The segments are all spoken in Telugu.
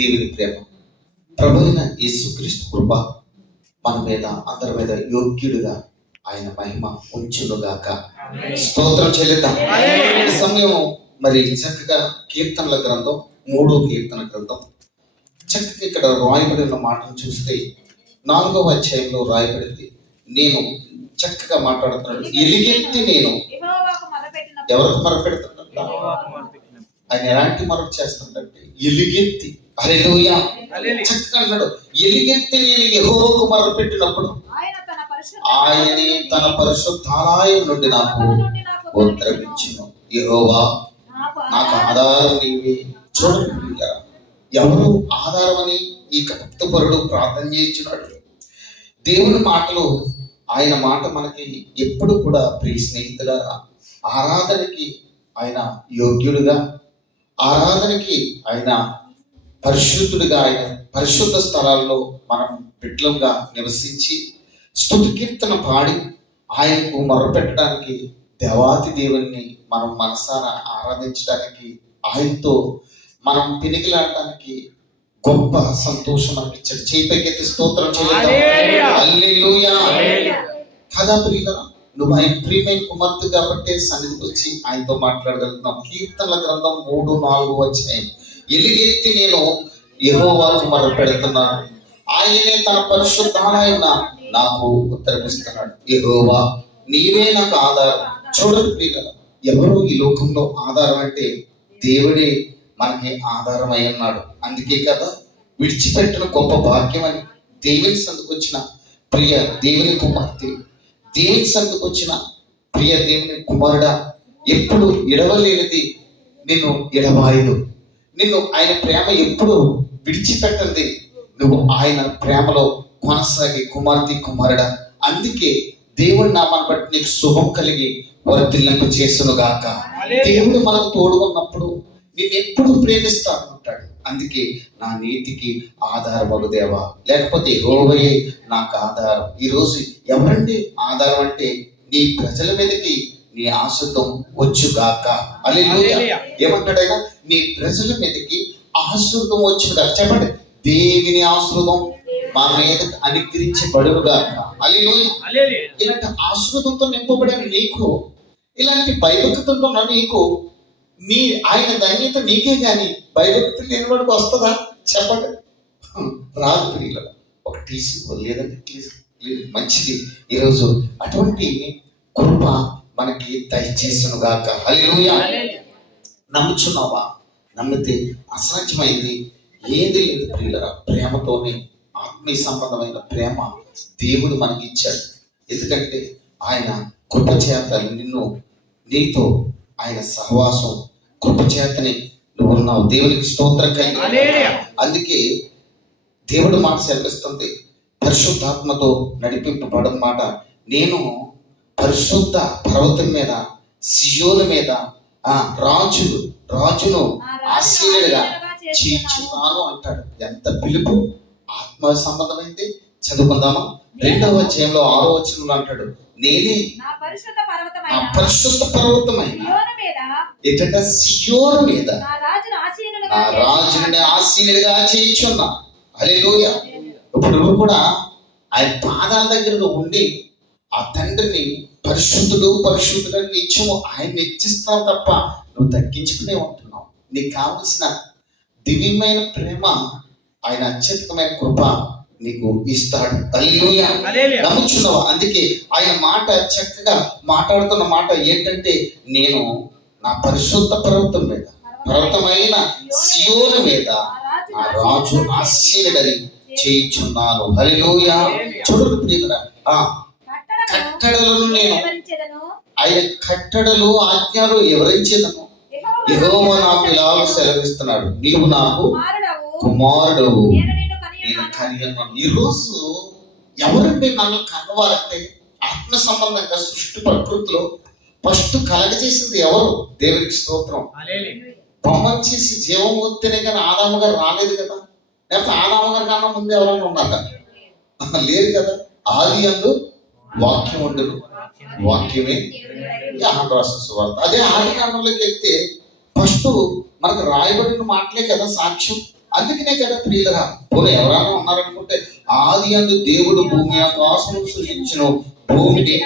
దేవుని ప్రేమ, ప్రభు అయిన యేసుక్రీస్తు కృప మన మీద అందరి మీద యోగ్యుడుగా ఆయన మహిమ ఉంచునుగాక. స్తోత్రం చెల్లిద్దాం. ఈ సమయం మరి చక్కగా కీర్తనల గ్రంథం 3వ కీర్తన గ్రంథం చక్కగా ఇక్కడ రాయబడిన మాటను చూస్తే 4వ అధ్యాయంలో రాయబడింది. నేను చక్కగా మాట్లాడుతున్నాడు. ఎలుగెత్తి నేను ఎవరికి మొరపెడుతున్నట్ట, ఆయన ఎలాంటి మొరకు చేస్తున్నట్టే ఎలుగెత్తి, హల్లెలూయా, చక్కగా అన్నాడు. ఎలుగెత్తి నేను యెహోవాకు మొరపెట్టినప్పుడు ఆయనే తన పరిశుద్ధాలయం నుండి నాకు ఉత్తరమిచ్చును. యెహోవా నాకు ఆధారం నీవే. చూడండి, ఎవరు ఆధారం అని ఈ భక్తపరుడు ప్రార్థన చేయించున్నాడు. దేవుని మాటలు, ఆయన మాట మనకి ఎప్పుడు కూడా ప్రియ స్నేహితులారా, ఆరాధనకి ఆయన యోగ్యుడుగా, ఆరాధనకి ఆయన పరిశుద్ధుడిగా, ఆయన పరిశుద్ధ స్థలాల్లో మనం బిడ్డలుగా నివసించి స్తుతి కీర్తన పాడి ఆయనకు మొరపెట్టడానికి, దేవాతి దేవుని మనం మనసాన ఆరాధించడానికి, ఆయనతో మనం పెనిగిలాడటానికి గొప్ప సంతోషం అనిపించాడు. చేపైకెత్తి స్తోత్రం చేద్దాం. హల్లెలూయా. కదా ప్రియులారా, నువ్వు ఆయన ప్రియమైన కుమార్తె కాబట్టి సన్నిధికి వచ్చి ఆయనతో మాట్లాడగలుగుతున్నాం. కీర్తనల గ్రంథం 3-4 అధ్యాయం. ఎలుగెత్తి నేను యెహోవాకు మొరపెడుతున్నాను, ఆయనే తన పరిశుద్ధాలయం నాకు ఉత్తరమిస్తున్నాడు. యెహోవా నీవే నాకు ఆధారం. చూడండి ప్రియులారా, ఎవరు ఈ లోకంలో ఆధారం అంటే దేవుడే మనకి ఆధారం అయి ఉన్నాడు. అందుకే కదా విడిచిపెట్టిన గొప్ప భాగ్యం అని దేవుని సందుకు వచ్చిన ప్రియ దేవుని కుమార్తె, దేవుని సందుకు వచ్చిన ప్రియ దేవుని కుమారుడా, ఎప్పుడు ఎడవలేనిది నిన్ను ఎడబాయదు. నిన్ను ఆయన ప్రేమ ఎప్పుడు విడిచిపెట్టండి. నువ్వు ఆయన ప్రేమలో కొనసాగి కుమార్తె కుమారుడా. అందుకే దేవుడి నామాన్ని బట్టి నీకు శుభం కలిగి వర్ధిల్లింప చేసును గాక. దేవుడు మనకు తోడు ఉన్నప్పుడు నేను ఎప్పుడు ప్రేమిస్తాను అంటాడు. అందుకే నా నీతికి ఆధారమగు దేవా, లేకపోతే యెహోవాయే నాకు ఆధారం. ఈరోజు ఎవరండి ఆధారం అంటే నీ ప్రజల మీదకి నీ ఆశ్రితం వచ్చుగాక. హల్లెలూయా. ఏమంటాడు ఆయన? నీ ప్రజల మీదకి ఆశ్రితం వచ్చుగాక. చెప్పండి, దేవుని ఆశ్రితం మా మీద అనుగ్రహించబడునుగాక. హల్లెలూయా. ఇలాంటి ఆశ్రితంతో నింపబడిన నీకు, ఇలాంటి భయభక్తులతో నీకు, నీ ఆయన ధన్యత నీకే కానీ భయభక్తులు లేని వాడికి వస్తుందా? చెప్పండి, రాదు ప్రియులారా. ఒక టీసీ లేదంటే మంచిది. ఈరోజు అటువంటి కృప మనకి దయచేసును గాక. హల్లెలూయా. నమ్ముచున్నావా? నమ్మితే అసాధ్యమైంది ఏది లేదు ప్రియులారా. ప్రేమతోనే, ఆత్మీయ సంబంధమైన ప్రేమ దేవుడు మనకి ఇచ్చాడు. ఎందుకంటే ఆయన కృపచేత నిన్ను, నీతో ఆయన సహవాసం, కృపచేతని నువ్వు ఉన్నావు. దేవునికి స్తోత్రం కలిగి. అందుకే దేవుడు మాట సెలవిస్తుంది, పరిశుద్ధాత్మతో నడిపింపబడిన మాట, నేను పరిశుద్ధ పర్వతం మీద, సియోను మీద రాజును ఆశీనుడిగా చేర్చుతాను అంటాడు. ఎంత పిలుపు! ఆత్మ సంబంధమైంది. చదువుకుందామా? 2వ అధ్యాయంలో 6వ వచనంలో అంటాడు, నేనే నా పరిశుద్ధ పర్వతమైన ఎటట సియోను మీద నా రాజుని ఆశీనుడిగా చేయించున్నా. హల్లెలూయా. ఇప్పుడు నువ్వు కూడా ఆయన పాదాల దగ్గర ఉండి ఆ తండ్రిని పరిశుద్ధుడు పరిశుద్ధుడు నిత్యము ఆయన ఇచ్చిస్తావు తప్ప నువ్వు తగ్గించుకునే ఉంటున్నావు. నీకు కావలసిన దివ్యమైన ప్రేమ, ఆయన అత్యధికమైన కృప నీకు ఇస్తాడు. హల్లెలూయా. నమ్ముచున్నావా? అందుకే ఆయన మాట చక్కగా మాట్లాడుతున్న మాట ఏంటంటే, నేను నా పరిశుద్ధ పర్వతం మీద, పర్వతమైన సియోను మీద ఆ రాజు ఆశీనుడని చేయించున్నాను. హల్లెలూయా. చూడండి ప్రియులారా, కట్టడలను నేను, ఆయన కట్టడలు ఆజ్ఞలు ఎవరించేదను? యెహోవా నాకు ఇలా సెలవిస్తున్నాడు, నీవు నాకు కుమారుడవు, నేను కనియన్నాను. ఈరోజు ఎవరంటే నన్ను కన్నవారంటే, ఆత్మ సంబంధంగా సృష్టి ప్రకృతిలో ఫస్ట్ కలగజేసింది ఎవరు? దేవునికి స్తోత్రం. బొమ్మను చేసి జీవం వస్తేనే కానీ ఆదాము గారు రాలేదు కదా. లేకపోతే ఆదాము గారి కన్నా ముందు ఎవరైనా ఉన్నారా? లేదు కదా. ఆది యందు వాక్యం ఉండదు, వాక్యమే యోహాను రాసిన సువార్త. అదే ఆది కాండంలోకి వెళ్తే ఫస్ట్ మనకు రాయబడిన మాటలే కదా సాక్ష్యం. అందుకనే కదా ప్రియులరా, పోనీ ఎవరైనా ఉన్నారనుకుంటే, ఆది అందు దేవుడు భూమి ఆకాశం సృష్టించును, భూమిని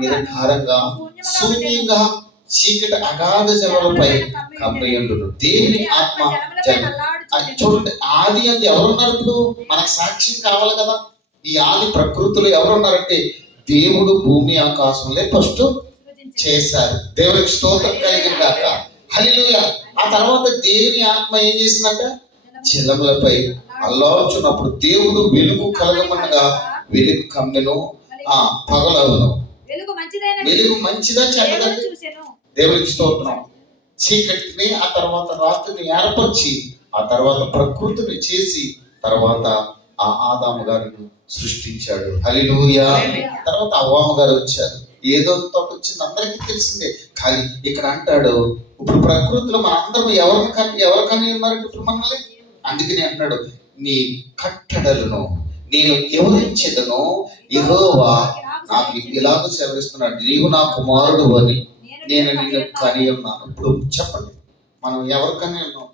నిరాకారంగా శూన్యంగా చీకటి అగాధ జలములపై కమ్మయుండును. దేవుని ఆత్మ చూడండి, ఆది అందు ఎవరున్నారు? ఇప్పుడు మనకు సాక్ష్యం కావాలి కదా. ఈ ఆది ప్రకృతిలో ఎవరున్నారంటే దేవుడు భూమి ఆకాశంలో ఫస్ట్ చేశారు. దేవునికి స్తోత్రం కలిగిన గాక. హల్లెలూయా. ఆ తర్వాత దేవుని ఆత్మ ఏం చేసిందంట? జలములపై అల్లాడుచున్నప్పుడు దేవుడు వెలుగు కలగమనగా వెలుగు కమ్మెను, పగలవును. వెలుగు మంచిదా చెడ్డదా? దేవునికి స్తోత్రం. చీకటిని ఆ తర్వాత రాత్రిని ఏర్పరిచి ఆ తర్వాత ప్రకృతిని చేసి తర్వాత ఆ ఆదాము గారిని సృష్టించాడు. హల్లెలూయా. తర్వాత అవ్వాము గారు వచ్చారు. ఏదో తోట వచ్చింది అందరికీ తెలిసిందే. కానీ ఇక్కడ అంటాడు, ఇప్పుడు ప్రకృతిలో మనందరం ఎవరికని ఉన్నారంటే ఇప్పుడు మనల్ని. అందుకని అంటున్నాడు, నీ కట్టడలను నేను వివరించెదను, యెహోవా నాకు ఇలాగ సెలవిస్తున్నాడు, నీవు నా కుమారుడు అని నేను నిన్ను కని ఉన్నాను. ఇప్పుడు చెప్పండి, మనం ఎవరికని ఉన్నాం?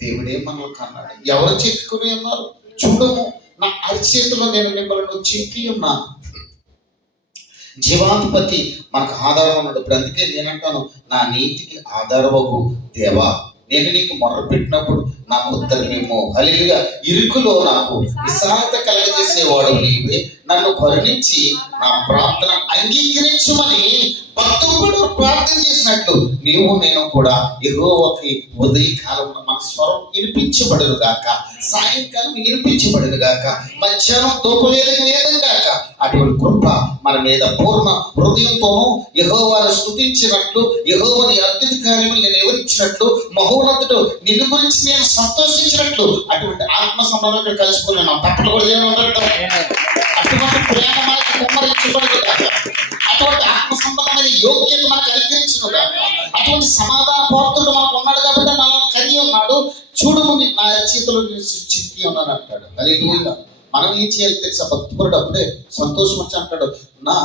దేవుడే మనల్ని కన్నాడు. ఎవరు చెక్కుని ఉన్నారు? చూడము, నా అరిచేతిలో నేను మిమ్మల్ని చెక్కి ఉన్నాను. జీవాధిపతి మనకు ఆధారం ఉన్నాడు. ఇప్పుడు అందుకే నేనంటాను, నా నీతికి ఆధారమగు దేవా, నేను నీకు మొర్ర పెట్టినప్పుడు నాకు ఉత్తరమేమో. హల్లెలూయా. ఇరుకులో నాకు విశాలత కలగజేసేవాడు నీవే, నన్ను కరుణించి నా ప్రార్థన అంగీకరించమని భక్తుడు ప్రార్థన చేసినట్లు నీవు నేను కూడా యెహోవాకి ఉదయకాలం మన స్వరం వినిపించబడును గాక, సాయంకాలం వినిపించబడును గాక, మధ్యాహ్నం తోపవేలకు వేదం గాక. అటువంటి కృప మన మీద పూర్ణ హృదయంతోనూ యెహోవాను స్తుతించినట్లు, యెహోవాని అద్భుత కార్యములు నేను వివరించినట్లు, మహోన్నతుడు నిన్ను గురించి నేను సంతోషించినట్లు అటువంటి ఆత్మ సంబంధం కలిసిపోయినాం. తప్పలు కూడా అటువంటి ప్రేమ మనకి కుమ్మరించబడదు కాక, అటువంటి ఆత్మ సంబంధమైన యోగ్యత మనకు అనుగ్రహించను కాక, అటువంటి సమాధాన పాత్రుడు మనకు ఉన్నాడు కాబట్టి మనల్ని కలిగి ఉన్నాడు. చూడము, నా చేతిలో చిక్కి ఉన్నాను అంటాడు. హల్లెలూయా. మనం ఏం చేయాలి తెలుసా? భక్తిపరుడు అప్పుడే సంతోషం వచ్చి అంటాడు, నా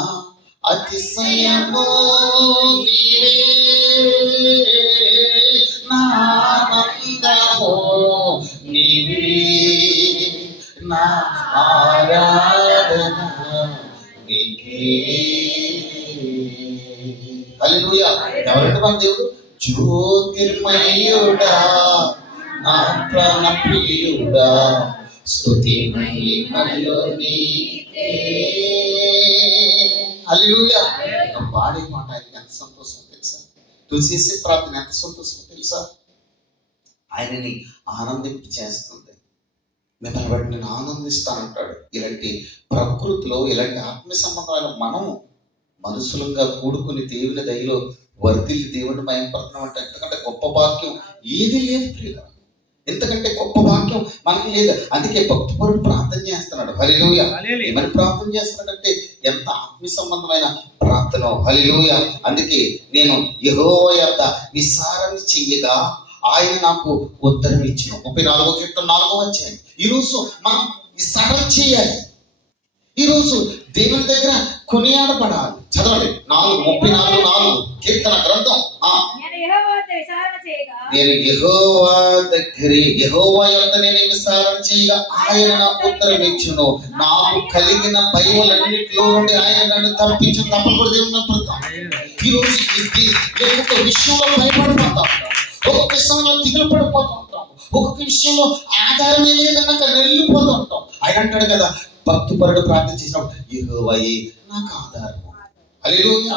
అతిశయము నీవే, నా ఆనందము నీవే, నా ఆరాధన నీకే. హల్లెలూయా. ఎవరంటే మన దేవుడు? జ్యోతిర్మయుడా, నా ప్రాణ ప్రియుడా, స్తుతి మహిమలు నీకే. హల్లెలూయా. పాడే మాట ఆయనకి ఎంత సంతోషం తెలుసా? నువ్వు చేసే ప్రార్థన ఎంత సంతోషం తెలుసా? ఆయనని ఆనందింప చేస్తుంది. మిమ్మల్ని బట్టి నేను ఆనందిస్తానంటాడు. ఇలాంటి ప్రకృతిలో ఇలాంటి ఆత్మ సంబంధమైన మనం మనుషులంగా కూడుకుని దేవుని దయలో వర్ధిల్లి దేవుని మయంపడుతున్నాం అంటే ఎంతకంటే గొప్ప భాగ్యం ఏది లేదు ప్రియుల. ఎందుకంటే గొప్ప భాగ్యం మనకి లేదు. అందుకే భక్తిపరుడు ప్రార్థన చేస్తున్నాడు. హల్లెలూయా. ఏమని ప్రార్థన చేస్తున్నాడంటే ఎంత ఆత్మీయ సంబంధమైన ప్రార్థన. హల్లెలూయా. అందుకే నేను యెహోవా యొద్ద విచారణ చెయ్యగా ఆయన నాకు ఉత్తరం ఇచ్చును. 34వ కీర్తన 4వ అధ్యాయం. ఈరోజు మనం విచారణ చేయాలి. ఈరోజు దేవుని దగ్గర కొనియాడబడాలి. చదవండి 34:4 కీర్తన గ్రంథం. నేను యెహోవా యొద్ద నేను విచారణ చేయగా ఆయన నాకు ఉత్తరం ఇచ్చును. నాకు కలిగిన భయములన్నిటిలో నుండి ఆయన నన్ను తప్పించు. తప్పకూడదు దేవుని ప్రతాం. ఈరోజు ఒక్కొక్క విషయంలో భయపడిపోతా ఉంటాం, ఒక్కొక్క విషయంలో దిగులు పడిపోతూ ఉంటాం, ఒక్కొక్క విషయంలో ఆధారమే లేదన్నాక వెళ్ళిపోతూ ఉంటాం. ఆయన అంటాడు కదా, భక్తిపరుడు ప్రార్థన చేసినప్పుడు యెహోవాయే నాకు ఆధారము. హల్లెలూయా.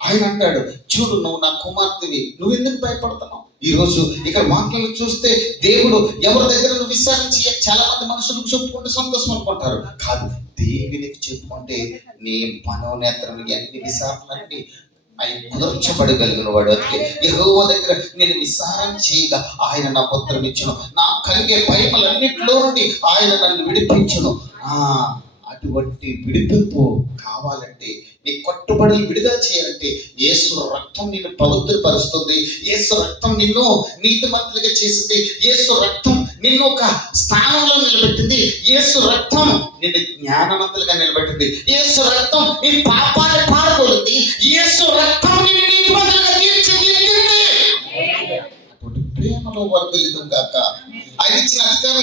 ఆయన అంటాడు, చూడు నువ్వు నా కుమార్తెవి, నువ్వు ఎందుకు భయపడుతున్నావు? ఈ రోజు ఇక్కడ వాక్యాలు చూస్తే దేవుడు ఎవరి దగ్గర నువ్వు విచారించి చాలా మంది మనుషులకు చెప్పుకుంటే సంతోషం అనుకుంటారు. కాదు, దేవునికి చెప్పుకుంటే నీ మనోనేత్రం అన్ని విచారణలన్నీ ఆయన కుదర్చబడగలిగిన వాడు. అందుకే యెహోవా దగ్గర నేను విచారణ చేయగా ఆయన నాకు ఉత్తరం ఇచ్చును. నాకు కలిగే భయములన్నిటిలో నుండి ఆయన నన్ను విడిపించును. అటువంటి విడిపింపు కావాలంటే, నీ కట్టుబడులు విడుదల చేయాలంటే యేసు రక్తం నిన్ను పవిత్రపరుస్తుంది. యేసు రక్తం నిన్ను నీతిమంతులుగా చేసింది. యేసు రక్తం నిన్ను ఒక స్థానంలో నిలబెట్టింది. యేసు రక్తం నిన్ను జ్ఞానవంతులుగా నిలబెట్టింది. యేసు రక్తం నీ పాపాన్ని పారదోలింది. యేసు రక్తం నిన్ను నీతిమంతులుగా తీర్చిదిద్దింది. అటువంటి ప్రేమలో వర్ధిల్లుతుంది కాక. ఆయన ఇచ్చిన అధికారం